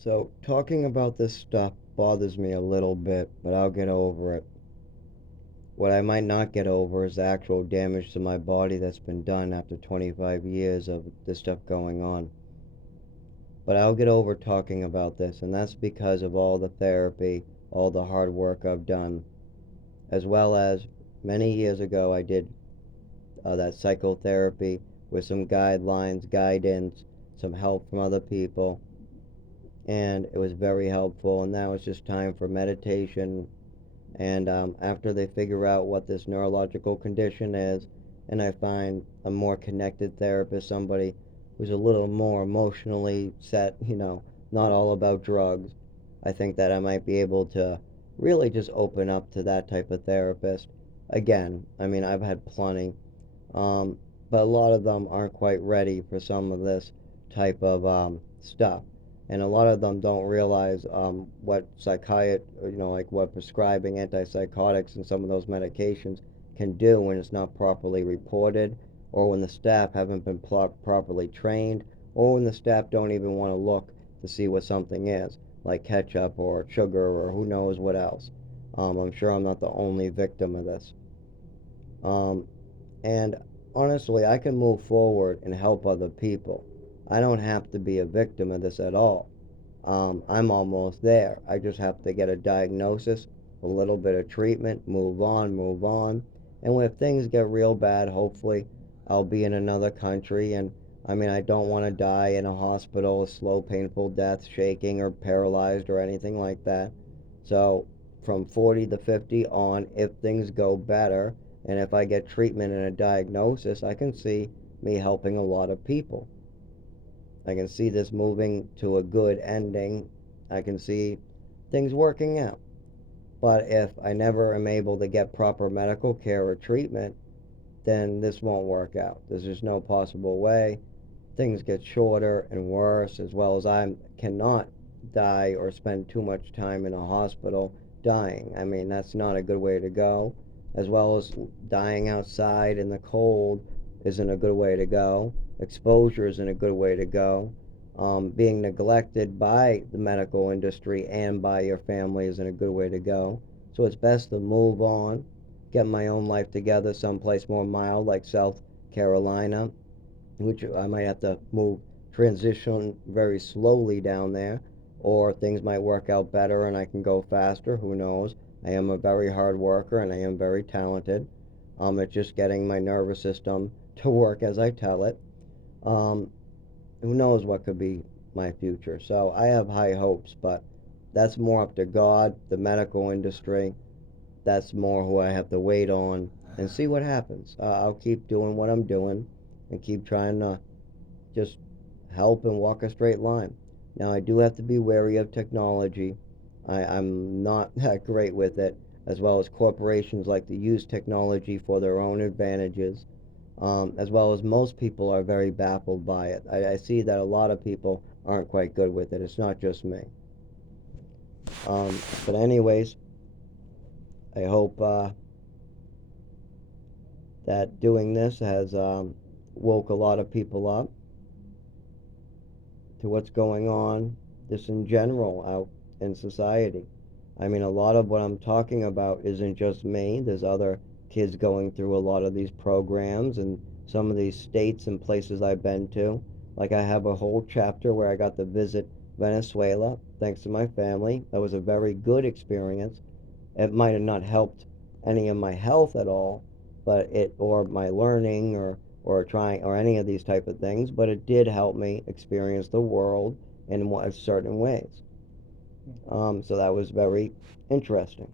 So, talking about this stuff bothers me a little bit, but I'll get over it. What I might not get over is the actual damage to my body that's been done after 25 years of this stuff going on. But I'll get over talking about this, and that's because of all the therapy, all the hard work I've done, as well as many years ago I did that psychotherapy with some guidelines, guidance, some help from other people, and it was very helpful. And now it's just time for meditation. And after they figure out what this neurological condition is, and I find a more connected therapist, somebody who's a little more emotionally set, not all about drugs, I think that I might be able to really just open up to that type of therapist. Again, I mean, I've had plenty, um, but a lot of them aren't quite ready for some of this type of stuff. And a lot of them don't realize what like what prescribing antipsychotics and some of those medications can do when it's not properly reported, or when the staff haven't been properly trained, or when the staff don't even want to look to see what something is, like ketchup or sugar or who knows what else. I'm sure I'm not the only victim of this. Um, and honestly, I can move forward and help other people. I don't have to be a victim of this at all. I'm almost there. I just have to get a diagnosis, a little bit of treatment, move on, move on. And when if things get real bad, hopefully I'll be in another country. And I mean, I don't want to die in a hospital, a slow, painful death, shaking or paralyzed or anything like that. So from 40 to 50 on, if things go better, and if I get treatment and a diagnosis, I can see me helping a lot of people. I can see this moving to a good ending. I can see things working out. But if I never am able to get proper medical care or treatment, then this won't work out. There's just no possible way. Things get shorter and worse, as well as I cannot die or spend too much time in a hospital dying. I mean, that's not a good way to go. As well as dying outside in the cold isn't a good way to go. Exposure isn't a good way to go. Being neglected by the medical industry and by your family isn't a good way to go. So it's best to move on, get my own life together someplace more mild like South Carolina, which I might have to transition very slowly down there, or things might work out better and I can go faster. Who knows? I am a very hard worker and I am very talented. It's just getting my nervous system to work as I tell it. Um, who knows what could be my future? So I have high hopes, but that's more up to God, the medical industry. That's more who I have to wait on and see what happens. I'll keep doing what I'm doing and keep trying to just help and walk a straight line. Now, I do have to be wary of technology. I'm not that great with it, as well as corporations like to use technology for their own advantages, as well as most people are very baffled by it. I see that a lot of people aren't quite good with it. It's not just me. But, anyways, I hope that doing this has woke a lot of people up to what's going on just in general out in society. I mean, a lot of what I'm talking about isn't just me. There's other kids going through a lot of these programs and some of these states and places I've been to. Like, I have a whole chapter where I got to visit Venezuela thanks to my family. That was a very good experience. It might have not helped any of my health at all, but it or my learning or trying or any of these type of things, but it did help me experience the world in certain ways. So that was very interesting.